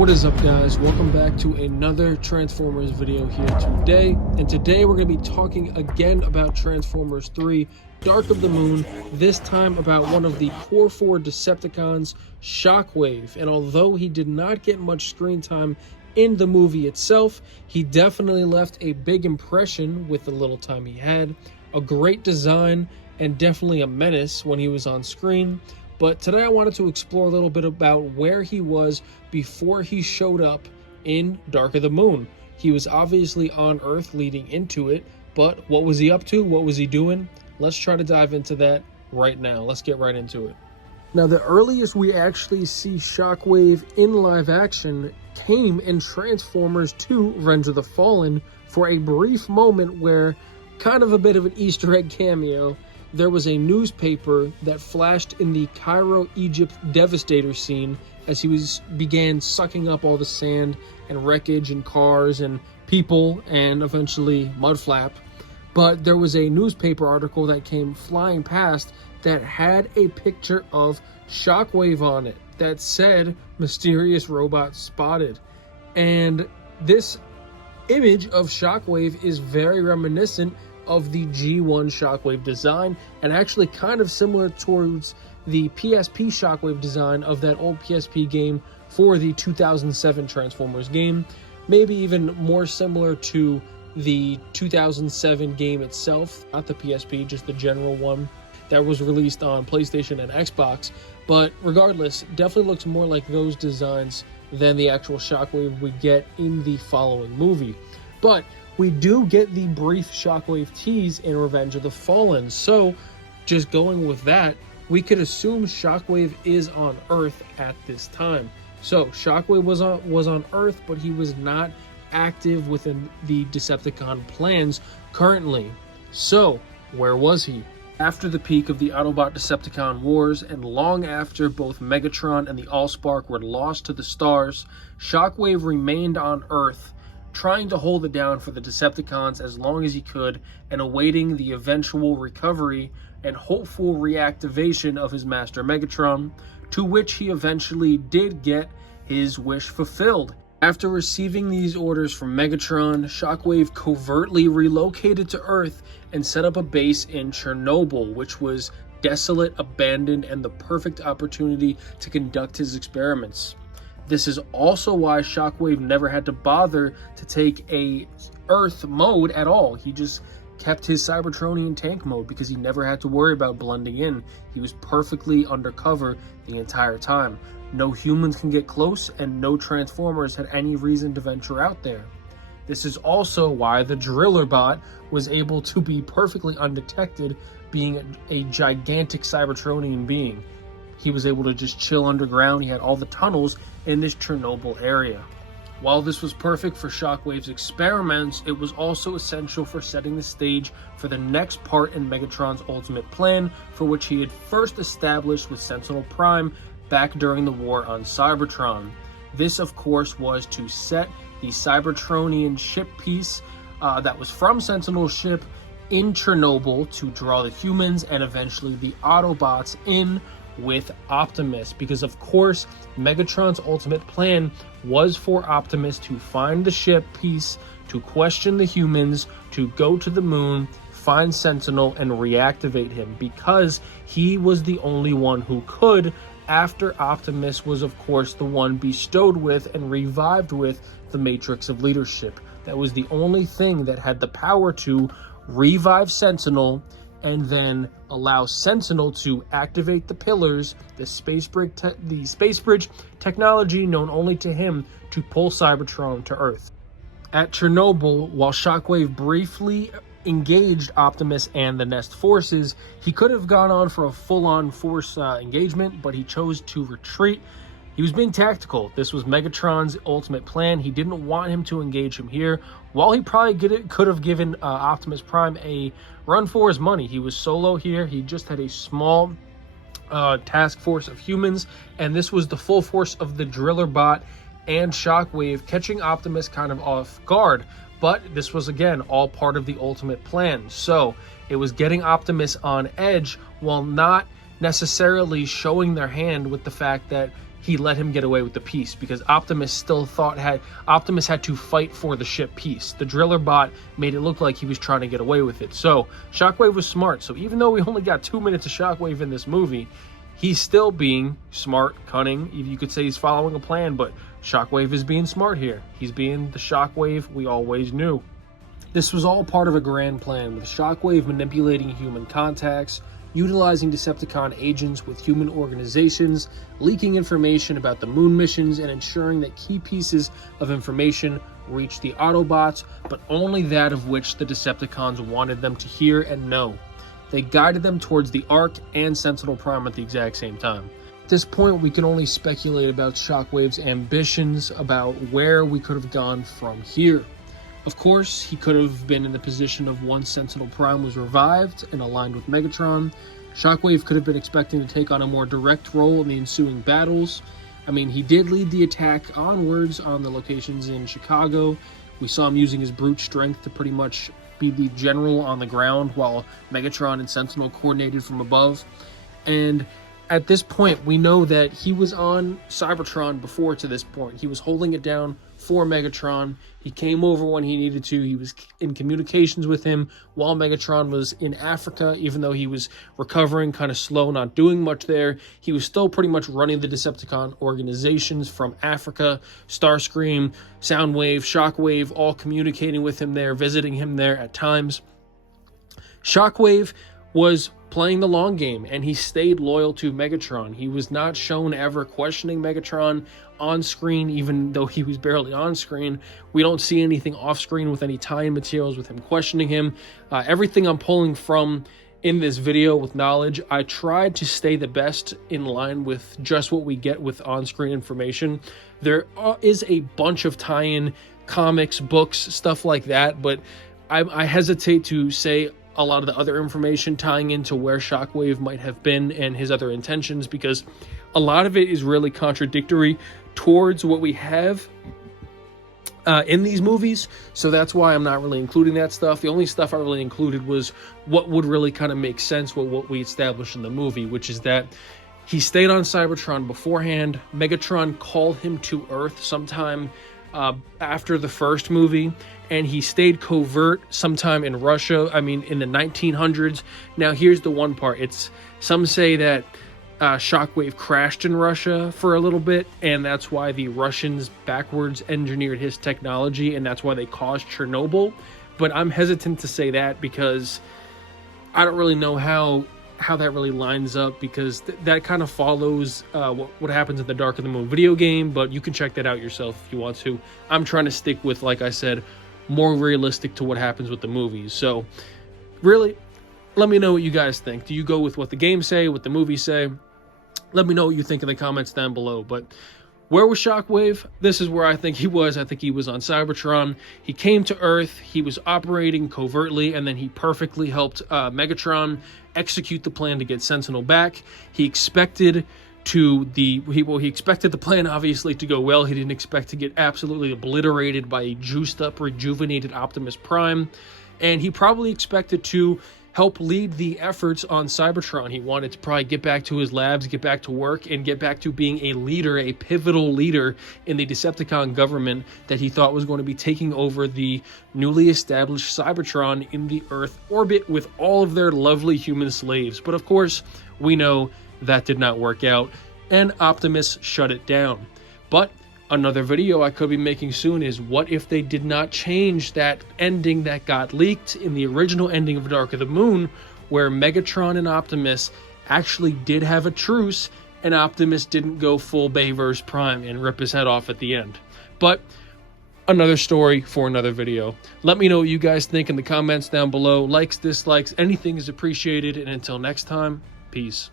What is up, guys? Welcome back to another Transformers video here today. And today we're going to be talking again about Transformers 3 Dark of the Moon, this time about one of the core 4 Decepticons, Shockwave. And although he did not get much screen time in the movie itself, he definitely left a big impression with the little time he had. A great design and definitely a menace when he was on screen. But today I wanted to explore a little bit about where he was before he showed up in Dark of the Moon. He was obviously on Earth leading into it, but what was he up to? What was he doing? Let's try to dive into that right now. Let's get right into it. Now, the earliest we actually see Shockwave in live action came in Transformers 2 Revenge of the Fallen for a brief moment where, kind of a bit of an Easter egg cameo, there was a newspaper that flashed in the Cairo, Egypt Devastator scene as he began sucking up all the sand and wreckage and cars and people and eventually Mudflap. But there was a newspaper article that came flying past that had a picture of Shockwave on it that said mysterious robot spotted. And this image of Shockwave is very reminiscent of the G1 Shockwave design, and actually kind of similar towards the PSP Shockwave design of that old PSP game for the 2007 Transformers game. Maybe even more similar to the 2007 game itself, not the PSP, just the general one that was released on PlayStation and Xbox. But regardless, definitely looks more like those designs than the actual Shockwave we get in the following movie. But we do get the brief Shockwave tease in Revenge of the Fallen, so just going with that, we could assume Shockwave is on Earth at this time. So Shockwave was on Earth, but he was not active within the Decepticon plans currently. So where was he? After the peak of the Autobot Decepticon wars, and long after both Megatron and the Allspark were lost to the stars, Shockwave remained on Earth, trying to hold it down for the Decepticons as long as he could, and awaiting the eventual recovery and hopeful reactivation of his master Megatron, to which he eventually did get his wish fulfilled. After receiving these orders from Megatron, Shockwave covertly relocated to Earth and set up a base in Chernobyl, which was desolate, abandoned, and the perfect opportunity to conduct his experiments. This is also why Shockwave never had to bother to take a Earth mode at all. He just kept his Cybertronian tank mode because he never had to worry about blending in. He was perfectly undercover the entire time. No humans can get close, and no Transformers had any reason to venture out there. This is also why the Driller Bot was able to be perfectly undetected, being a gigantic Cybertronian being. He was able to just chill underground. He had all the tunnels in this Chernobyl area. While this was perfect for Shockwave's experiments, it was also essential for setting the stage for the next part in Megatron's ultimate plan, for which he had first established with Sentinel Prime back during the war on Cybertron. This, of course, was to set the Cybertronian ship piece that was from Sentinel's ship in Chernobyl to draw the humans and eventually the Autobots in with Optimus, because of course Megatron's ultimate plan was for Optimus to find the ship piece, to question the humans, to go to the moon, find Sentinel, and reactivate him, because he was the only one who could, after Optimus was of course the one bestowed with and revived with the Matrix of Leadership. That was the only thing that had the power to revive Sentinel and then allow Sentinel to activate the pillars, the space bridge technology known only to him, to pull Cybertron to Earth. At Chernobyl, while Shockwave briefly engaged Optimus and the Nest forces, he could have gone on for a full-on force engagement, but he chose to retreat. He was being tactical. This was Megatron's ultimate plan. He didn't want him to engage him here. While he probably could have given Optimus Prime a run for his money, he was solo here. He just had a small task force of humans, and this was the full force of the Driller Bot and Shockwave, catching Optimus kind of off guard. But this was, again, all part of the ultimate plan. So it was getting Optimus on edge while not necessarily showing their hand with the fact that he let him get away with the piece, because Optimus still thought Optimus had to fight for the ship piece. The driller bot made it look like he was trying to get away with it. So Shockwave was smart. So even though we only got 2 minutes of Shockwave in this movie, he's still being smart, cunning. You could say he's following a plan, but Shockwave is being smart here. He's being the Shockwave we always knew. This was all part of a grand plan, with Shockwave manipulating human contacts, utilizing Decepticon agents with human organizations, leaking information about the moon missions, and ensuring that key pieces of information reach the Autobots, but only that of which the Decepticons wanted them to hear and know. They guided them towards the Ark and Sentinel Prime at the exact same time. At this point, we can only speculate about Shockwave's ambitions, about where we could have gone from here. Of course, he could have been in the position of once Sentinel Prime was revived and aligned with Megatron. Shockwave could have been expecting to take on a more direct role in the ensuing battles. I mean, he did lead the attack onwards on the locations in Chicago. We saw him using his brute strength to pretty much be the general on the ground, while Megatron and Sentinel coordinated from above. And at this point, we know that he was on Cybertron before to this point. He was holding it down for Megatron. He came over when he needed to. He was in communications with him while Megatron was in Africa, even though he was recovering, kind of slow, not doing much there. He was still pretty much running the Decepticon organizations from Africa. Starscream, Soundwave, Shockwave, all communicating with him there, visiting him there at times. Shockwave was playing the long game, and he stayed loyal to Megatron. He was not shown ever questioning Megatron on screen, even though he was barely on screen. We don't see anything off screen with any tie-in materials with him questioning him. Everything I'm pulling from in this video with knowledge, I tried to stay the best in line with just what we get with on-screen information. There is a bunch of tie-in comics, books, stuff like that, but I hesitate to say a lot of the other information tying into where Shockwave might have been and his other intentions, because a lot of it is really contradictory towards what we have in these movies. So that's why I'm not really including that stuff. The only stuff I really included was what would really kind of make sense with what we established in the movie, which is that he stayed on Cybertron beforehand. Megatron called him to Earth sometime after the first movie, and he stayed covert sometime in Russia, in the 1900s. Now, here's the one part. Some say that Shockwave crashed in Russia for a little bit, and that's why the Russians backwards engineered his technology, and that's why they caused Chernobyl. But I'm hesitant to say that, because I don't really know how that really lines up, because that kind of follows what happens in the Dark of the Moon video game, but you can check that out yourself if you want to. I'm trying to stick with, like I said, more realistic to what happens with the movies. So really, let me know what you guys think. Do you go with what the games say, what the movies say? Let me know what you think in the comments down below. But where was Shockwave? This is where I think he was. I think he was on Cybertron. He came to Earth. He was operating covertly, and then he perfectly helped Megatron execute the plan to get Sentinel back. He expected he expected the plan obviously to go well. He didn't expect to get absolutely obliterated by a juiced up, rejuvenated Optimus Prime, and he probably expected to help lead the efforts on Cybertron. He wanted to probably get back to his labs, get back to work, and get back to being a leader, a pivotal leader in the Decepticon government that he thought was going to be taking over the newly established Cybertron in the Earth orbit with all of their lovely human slaves. But of course, we know that did not work out, and Optimus shut it down. But another video I could be making soon is, what if they did not change that ending that got leaked in the original ending of Dark of the Moon, where Megatron and Optimus actually did have a truce, and Optimus didn't go full Bayverse Prime and rip his head off at the end. But another story for another video. Let me know what you guys think in the comments down below. Likes, dislikes, anything is appreciated, and until next time, peace.